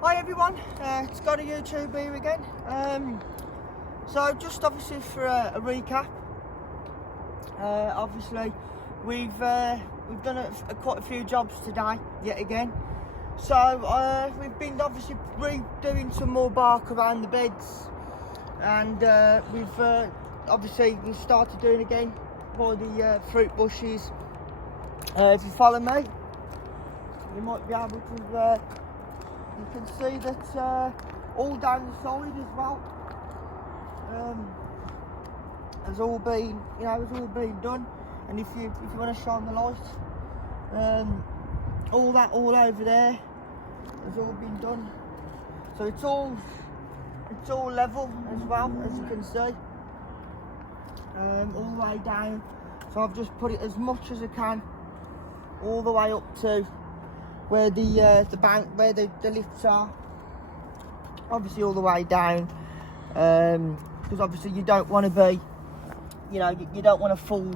Hi everyone, it's got a YouTube here again. So just obviously for a recap, obviously we've done quite a few jobs today yet again. So we've been obviously redoing some more bark around the beds, and we've started doing again by the fruit bushes. If you follow me, you might be able to. You can see that all down the side as well has all been done. And if you want to shine the light, all over there has all been done. So it's all level as well, as you can see, all the way down. So I've just put it as much as I can all the way up to where the bank, where the lifts are, obviously all the way down, because obviously you don't want to be, you don't want to fall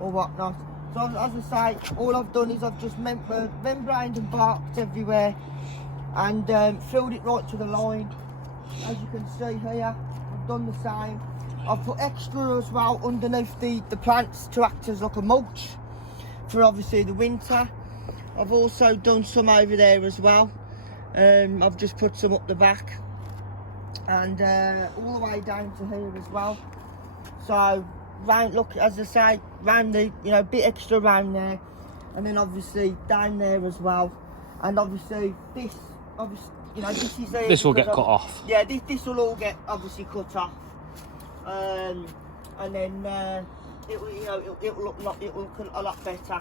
or whatnot. So as I say, all I've done is I've just membraned and barked everywhere, and filled it right to the line. As you can see here, I've done the same. I've put extra as well underneath the plants to act as like a mulch for obviously the winter. I've also done some over there as well. I've just put some up the back, and all the way down to here as well. So round, look, as I say, round the, bit extra round there, and then obviously down there as well. And obviously this is there. This will get cut off. Yeah, this will all get obviously cut off, and then it will look a lot better.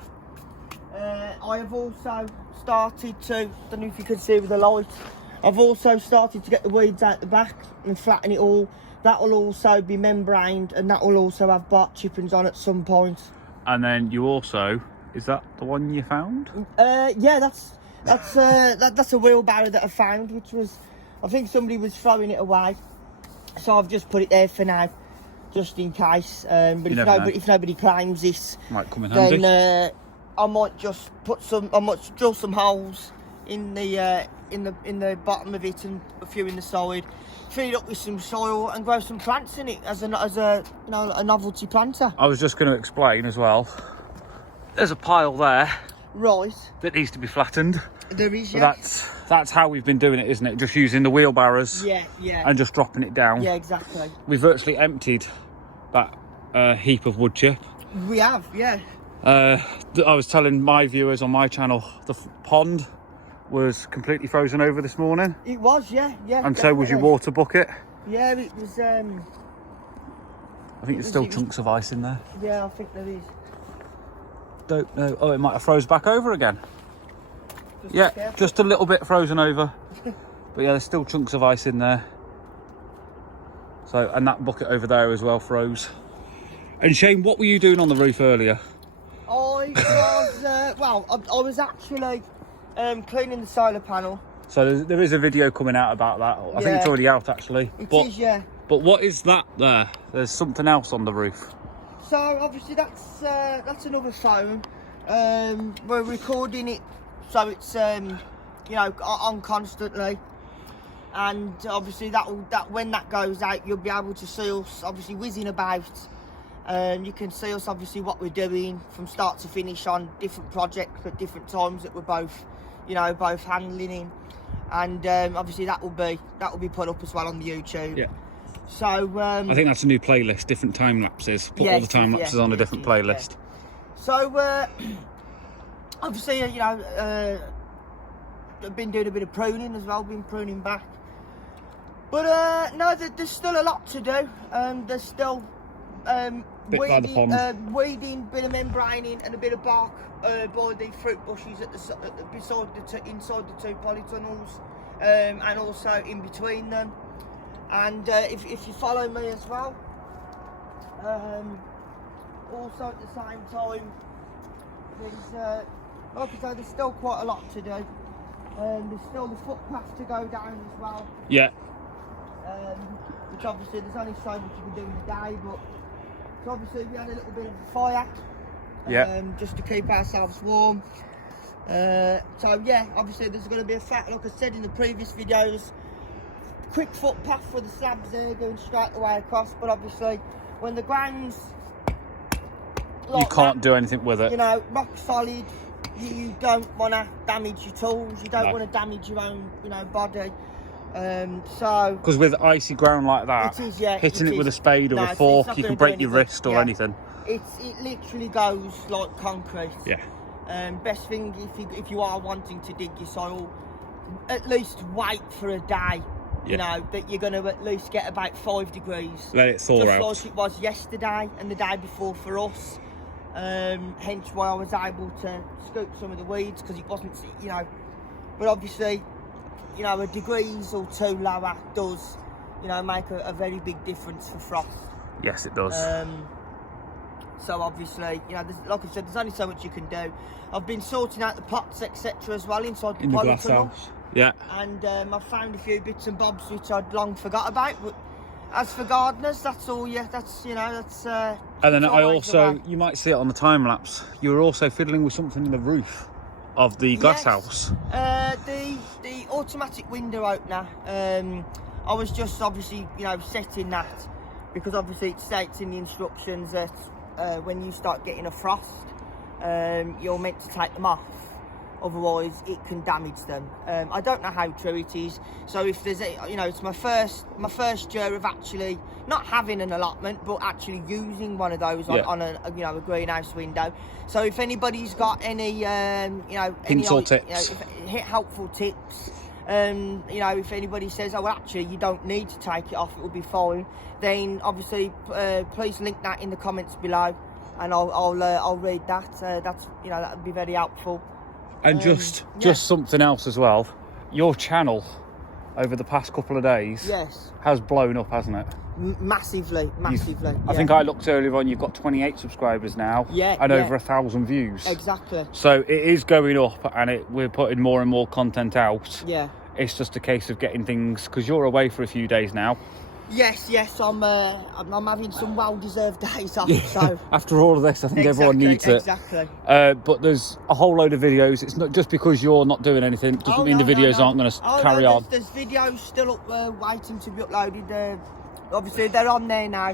I have also started to, don't know if you can see with the light, I've also started to get the weeds out the back and flatten it all. That will also be membraned, and that will also have bark chippings on at some point. And then you also, is that the one you found? Yeah, that's a wheelbarrow that I found, which was, I think somebody was throwing it away, so I've just put it there for now, just in case. But if nobody claims this, might come in handy. Then I might just drill some holes in the bottom of it and a few in the side, fill it up with some soil and grow some plants in it as a novelty planter. I was just going to explain as well. There's a pile there, right, that needs to be flattened. There is, yeah. That's how we've been doing it, isn't it? Just using the wheelbarrows, yeah, and just dropping it down. Yeah, exactly. We've virtually emptied that heap of wood chip. We have, yeah. I was telling my viewers on my channel, the pond was completely frozen over this morning. It was, yeah. And definitely. so was your water bucket. Yeah, it was. I think there's still chunks of ice in there. Yeah, I think there is. Don't know. Oh, it might have froze back over again. Just just a little bit frozen over. But yeah, there's still chunks of ice in there. So, and that bucket over there as well froze. And Shane, what were you doing on the roof earlier? I was actually cleaning the solar panel. So there is a video coming out about that. I think it's already out actually. It is, yeah. But what is that there? There's something else on the roof. So obviously that's another phone. We're recording it, so it's on constantly. And obviously that when that goes out, you'll be able to see us obviously whizzing about. You can see us obviously what we're doing from start to finish on different projects at different times that we're both handling in, and obviously that will be put up as well on the YouTube. Yeah. So I think that's a new playlist, different time lapses. Put all the time lapses on a different playlist. Yeah. So obviously I've been doing a bit of pruning as well, been pruning back. But no, there's still a lot to do. There's still weeding, bit of membraning, and a bit of bark by the fruit bushes inside the two polytunnels, and also in between them. And if you follow me as well, also at the same time, there's like I say, there's still quite a lot to do. There's still the footpath to go down as well. Yeah. Which obviously there's only so much you can do in a day, but so obviously we had a little bit of a fire, just to keep ourselves warm. So yeah, obviously there's going to be a like I said in the previous videos, quick footpath for the slabs there going straight away across, but obviously when the ground's like you can't do anything with it. You know, rock solid, you don't want to damage your tools, you don't No. want to damage your own, you know, body. So because with icy ground like that, it is, yeah, hitting it it with a is. spade or No, a it's fork, not you gonna can do break your anything. wrist or Yeah. anything. It literally goes like concrete. Yeah. Best thing if you are wanting to dig your soil, at least wait for a day. You know that you're going to at least get about 5 degrees. Let it thaw out. Just like it was yesterday and the day before for us. Hence why I was able to scoop some of the weeds, because it wasn't, you know. But obviously, you know, a degrees or 2 lower does, you know, make a very big difference for frost. Yes, it does. So obviously, you know, like I said, there's only so much you can do. I've been sorting out the pots, etc. as well inside the In the polytunnel. glass house. Yeah. And I've found a few bits and bobs which I'd long forgot about. But as for gardeners, that's all. Yeah, that's, you know, that's. And then I always the also, way. you might see it on the time lapse. You were also fiddling with something in the roof of the glass house. The automatic window opener. I was just obviously, you know, setting that because obviously it states in the instructions that when you start getting a frost, you're meant to take them off. Otherwise, it can damage them. I don't know how true it is. So if there's, you know, it's my first year of actually not having an allotment, but actually using one of those on a you know, a greenhouse window. So if anybody's got any you know, hints or tips, you know, helpful tips. You know, if anybody says, oh, well, actually, you don't need to take it off, it will be fine, then obviously, please link that in the comments below, and I'll read that. That's, you know, that would be very helpful. And just something else as well. Your channel over the past couple of days has blown up, hasn't it? Massively. I think I looked earlier on, you've got 28 subscribers now and over 1,000 views. Exactly. So it is going up, and we're putting more and more content out. Yeah. It's just a case of getting things, because you're away for a few days now. Yes, I'm having some well-deserved days off. So after all of this, I think everyone needs it. Exactly. But there's a whole load of videos. It's not just because you're not doing anything. It doesn't mean the videos aren't going to carry on. There's videos still up, waiting to be uploaded. Obviously, they're on there now.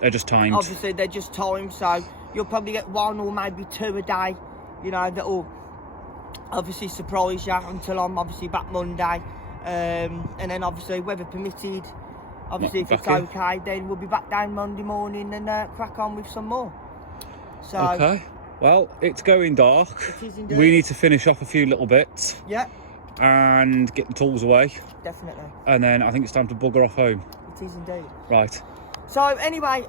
They're just timed. Obviously, they're just timed. So you'll probably get 1 or maybe 2 a day. You know, that will obviously surprise you until I'm obviously back Monday. And then obviously, weather permitted. Obviously, if it's okay, then we'll be back down Monday morning and crack on with some more. So, okay. Well, it's going dark. It is indeed. We need to finish off a few little bits. Yeah. And get the tools away. Definitely. And then I think it's time to bugger off home. It is indeed. Right. So anyway,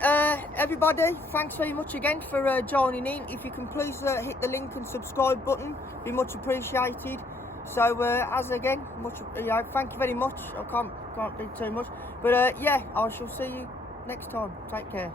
everybody, thanks very much again for joining in. If you can please hit the link and subscribe button, be much appreciated. So as again, much, you know, thank you very much. I can't do too much, but yeah, I shall see you next time. Take care.